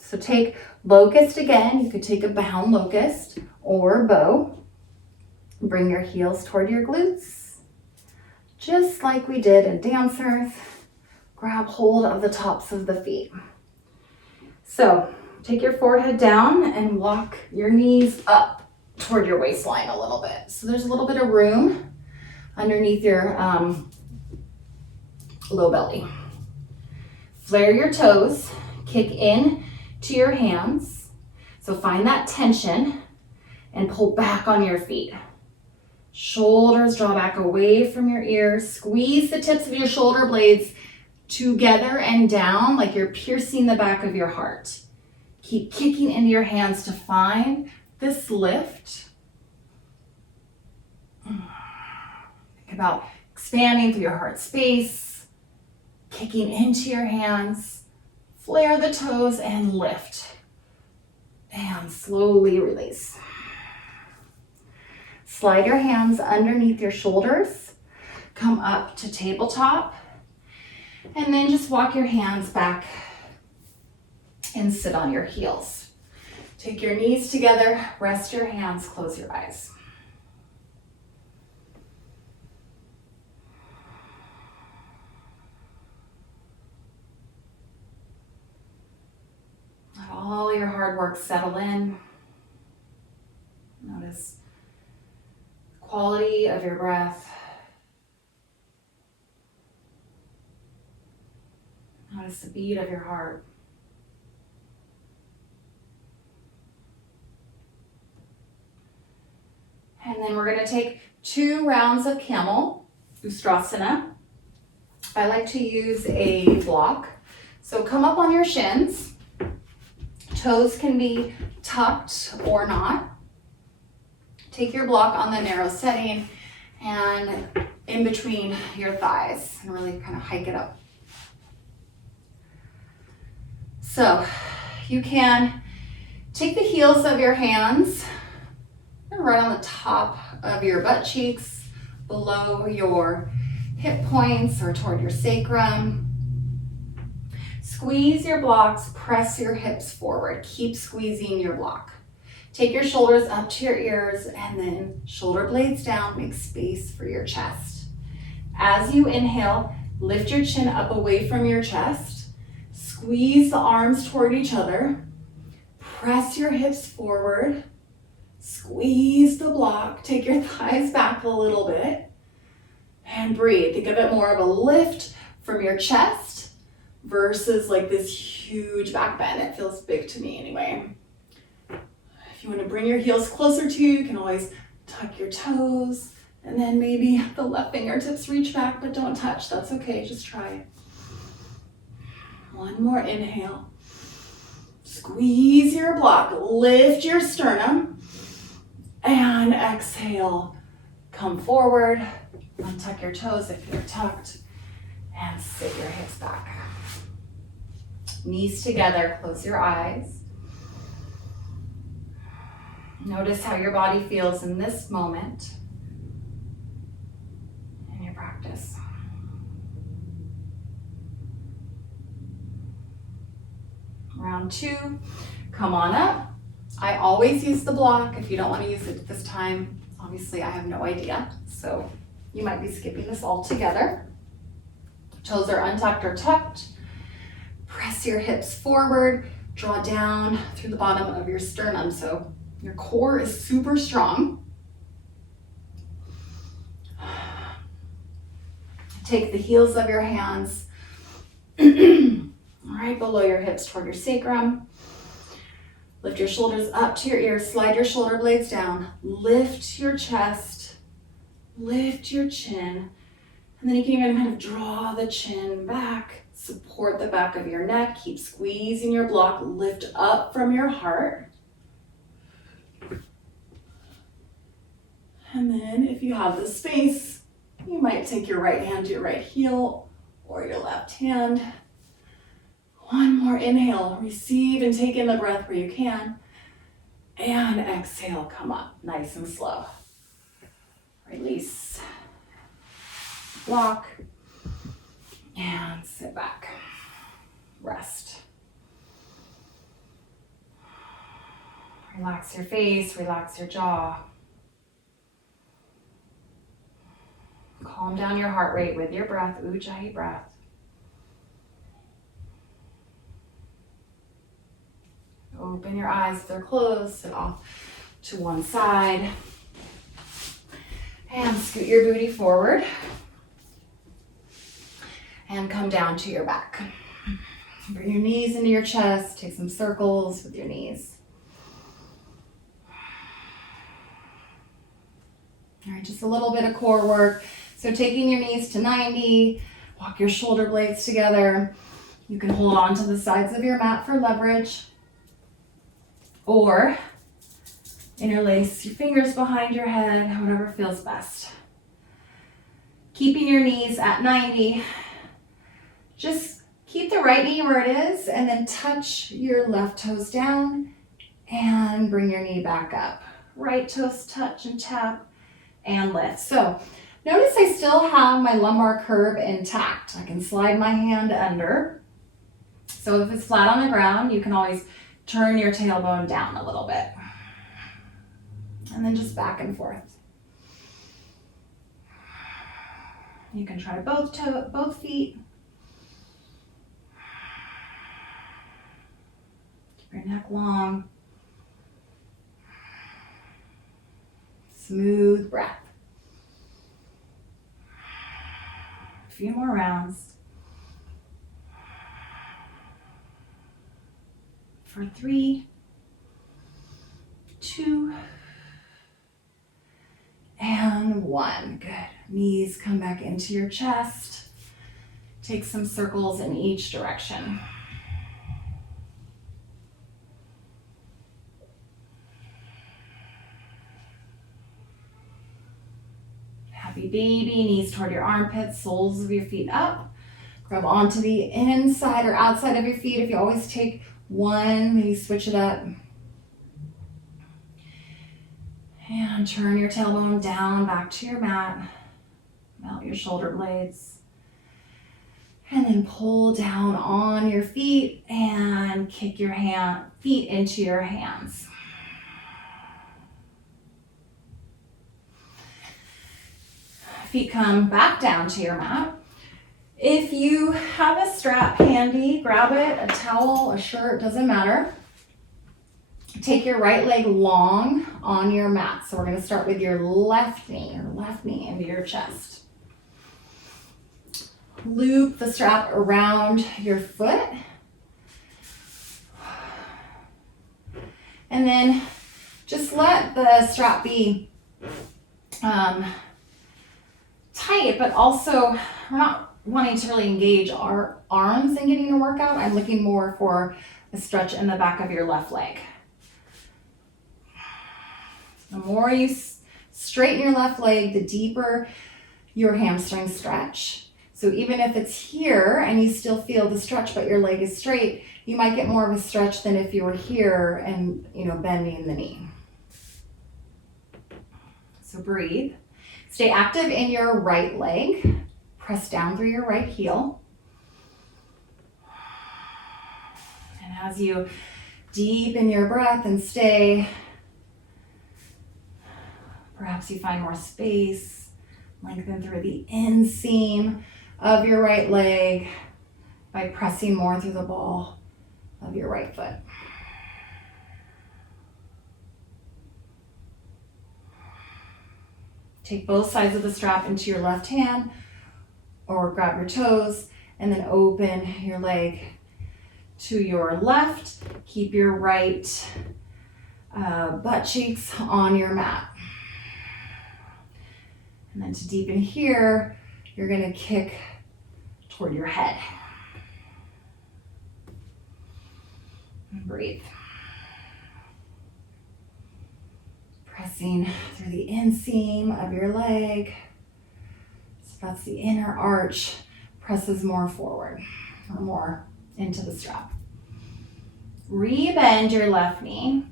So take locust again. You could take a bound locust or bow. Bring your heels toward your glutes, just like we did in dancers. Grab hold of the tops of the feet. So take your forehead down and walk your knees up toward your waistline a little bit. So there's a little bit of room underneath your low belly. Flare your toes, kick in to your hands. So find that tension and pull back on your feet. Shoulders draw back away from your ears. Squeeze the tips of your shoulder blades together and down like you're piercing the back of your heart. Keep kicking into your hands to find this lift. Think about expanding through your heart space, kicking into your hands, flare the toes and lift. And slowly release. Slide your hands underneath your shoulders, come up to tabletop, and then just walk your hands back and sit on your heels. Take your knees together, rest your hands, close your eyes. Let all your hard work settle in. Notice the quality of your breath. Notice the beat of your heart. And then we're going to take 2 rounds of camel, Ustrasana. I like to use a block. So come up on your shins. Toes can be tucked or not. Take your block on the narrow setting and in between your thighs and really kind of hike it up. So you can take the heels of your hands and right on the top of your butt cheeks, below your hip points or toward your sacrum. Squeeze your blocks, press your hips forward. Keep squeezing your block. Take your shoulders up to your ears and then shoulder blades down, make space for your chest. As you inhale, lift your chin up away from your chest. Squeeze the arms toward each other. Press your hips forward. Squeeze the block. Take your thighs back a little bit. And breathe. Think of it more of a lift from your chest versus like this huge back bend. It feels big to me anyway. If you want to bring your heels closer to you, you can always tuck your toes. And then maybe the left fingertips reach back, but don't touch. That's okay. Just try it. One more inhale. Squeeze your block, lift your sternum, and exhale. Come forward, untuck your toes if you're tucked, and sit your hips back. Knees together, close your eyes. Notice how your body feels in this moment in your practice. Round 2, come on up. I always use the block. If you don't want to use it this time, obviously I have no idea. So you might be skipping this all together. Toes are untucked or tucked. Press your hips forward. Draw down through the bottom of your sternum. So your core is super strong. Take the heels of your hands right below your hips toward your sacrum. Lift your shoulders up to your ears, slide your shoulder blades down, lift your chest, lift your chin, and then you can even kind of draw the chin back, support the back of your neck, keep squeezing your block, lift up from your heart. And then if you have the space, you might take your right hand to your right heel or your left hand. One more inhale, receive and take in the breath where you can. And exhale, come up, nice and slow. Release, block, and sit back. Rest. Relax your face, relax your jaw. Calm down your heart rate with your breath, Ujjayi breath. Open your eyes if they're closed, sit off to one side. And scoot your booty forward. And come down to your back. Bring your knees into your chest, take some circles with your knees. All right, just a little bit of core work. So taking your knees to 90, walk your shoulder blades together. You can hold on to the sides of your mat for leverage. Or interlace your fingers behind your head, whatever feels best. Keeping your knees at 90. Just keep the right knee where it is and then touch your left toes down and bring your knee back up. Right toes touch and tap and lift. So notice I still have my lumbar curve intact. I can slide my hand under. So if it's flat on the ground, you can always turn your tailbone down a little bit. And then just back and forth. You can try both feet. Keep your neck long. Smooth breath. A few more rounds. For 3, 2, and 1. Good. Knees come back into your chest. Take some circles in each direction. Happy baby, knees toward your armpits, soles of your feet up. Grab onto the inside or outside of your feet. If you always take one, maybe switch it up. And turn your tailbone down back to your mat. Melt your shoulder blades. And then pull down on your feet and kick your feet into your hands. Feet come back down to your mat. If you have a strap handy, grab it, a towel, a shirt, doesn't matter. Take your right leg long on your mat. So we're going to start with your left knee into your chest. Loop the strap around your foot. And then just let the strap be tight, but also we're not wanting to really engage our arms in getting a workout. I'm looking more for a stretch in the back of your left leg. The more you straighten your left leg, the deeper your hamstrings stretch. So even if it's here and you still feel the stretch, but your leg is straight, you might get more of a stretch than if you were here and, bending the knee. So breathe. Stay active in your right leg. Press down through your right heel. And as you deepen your breath and stay, perhaps you find more space. Lengthen through the inseam of your right leg by pressing more through the ball of your right foot. Take both sides of the strap into your left hand or grab your toes and then open your leg to your left. Keep your right butt cheeks on your mat. And then to deepen here, you're going to kick toward your head. And breathe. Pressing through the inseam of your leg. So that's the inner arch, presses more forward or more into the strap. Rebend your left knee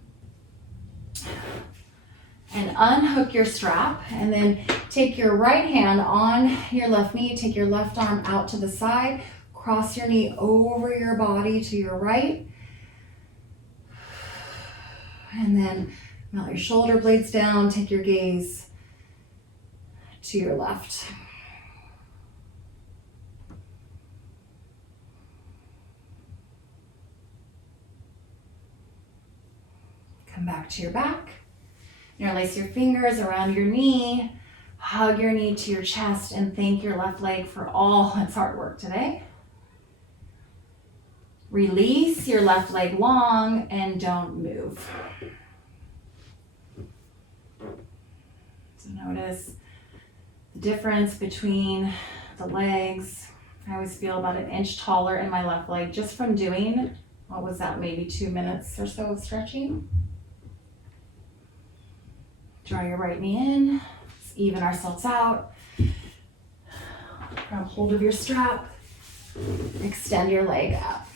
and unhook your strap, and then take your right hand on your left knee, take your left arm out to the side, cross your knee over your body to your right, and then melt your shoulder blades down, take your gaze to your left. Come back to your back. Interlace your fingers around your knee, hug your knee to your chest, and thank your left leg for all its hard work today. Release your left leg long and don't move. So notice the difference between the legs. I always feel about an inch taller in my left leg just from doing, what was that, maybe 2 minutes or so of stretching. Draw your right knee in, let's even ourselves out. Grab hold of your strap, extend your leg up.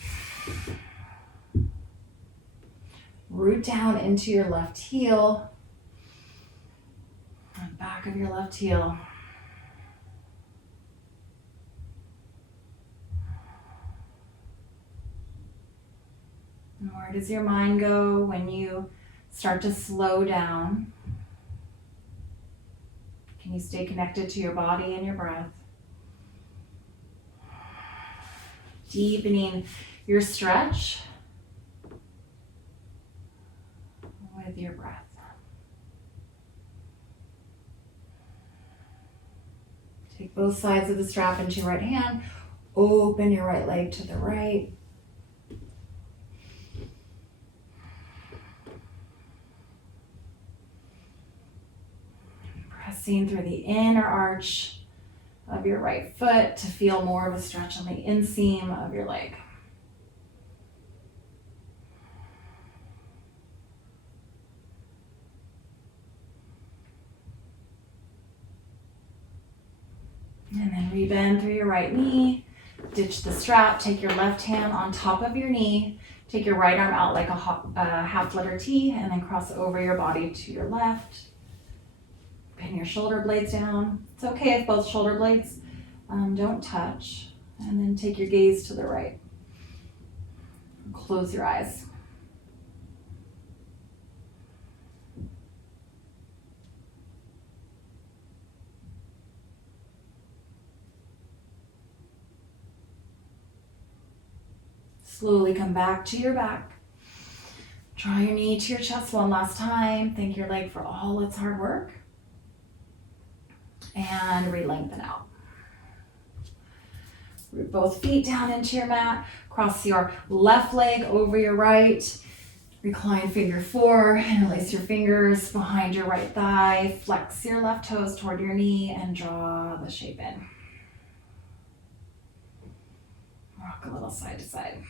Root down into your left heel, and back of your left heel. And where does your mind go when you start to slow down? Can you stay connected to your body and your breath? Deepening your stretch with your breath. Take both sides of the strap into your right hand. Open your right leg to the right. Pressing through the inner arch of your right foot to feel more of a stretch on the inseam of your leg. And then rebend through your right knee, ditch the strap, take your left hand on top of your knee, take your right arm out like a half letter T, and then cross over your body to your left. Pin your shoulder blades down. It's okay if both shoulder blades don't touch. And then take your gaze to the right. Close your eyes. Slowly come back to your back. Draw your knee to your chest one last time. Thank your leg for all its hard work. And re-lengthen out. Root both feet down into your mat. Cross your left leg over your right. Recline figure 4. Interlace your fingers behind your right thigh. Flex your left toes toward your knee and draw the shape in. Rock a little side to side.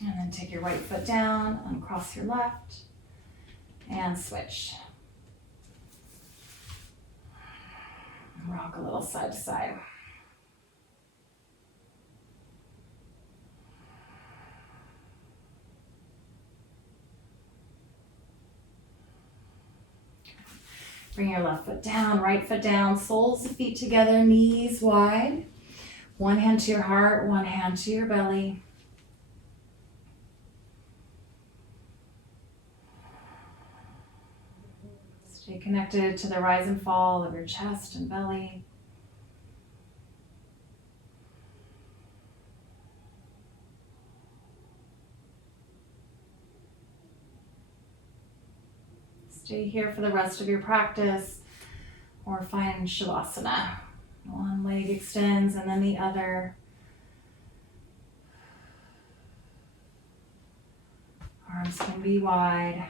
And then take your right foot down, uncross your left, and switch. Rock a little side to side. Bring your left foot down, right foot down, soles of feet together, knees wide. One hand to your heart, one hand to your belly. Stay connected to the rise and fall of your chest and belly. Stay here for the rest of your practice, or find Shavasana. One leg extends and then the other. Arms can be wide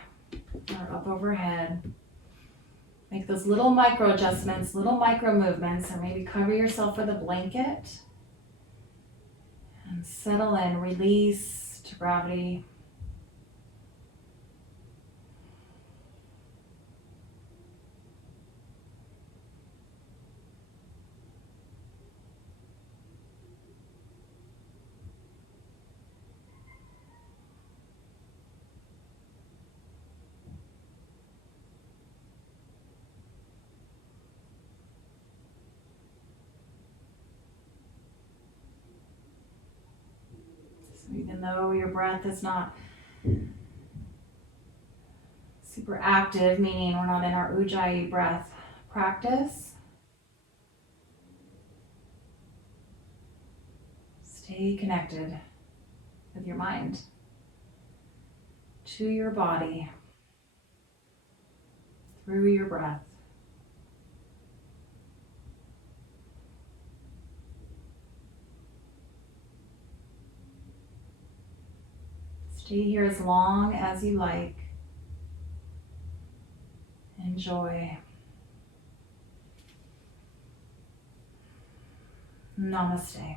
or up overhead. Make those little micro adjustments, little micro movements, or maybe cover yourself with a blanket. And settle in, release to gravity. Even though your breath is not super active, meaning we're not in our Ujjayi breath practice, stay connected with your mind to your body through your breath. Stay here as long as you like. Enjoy. Namaste.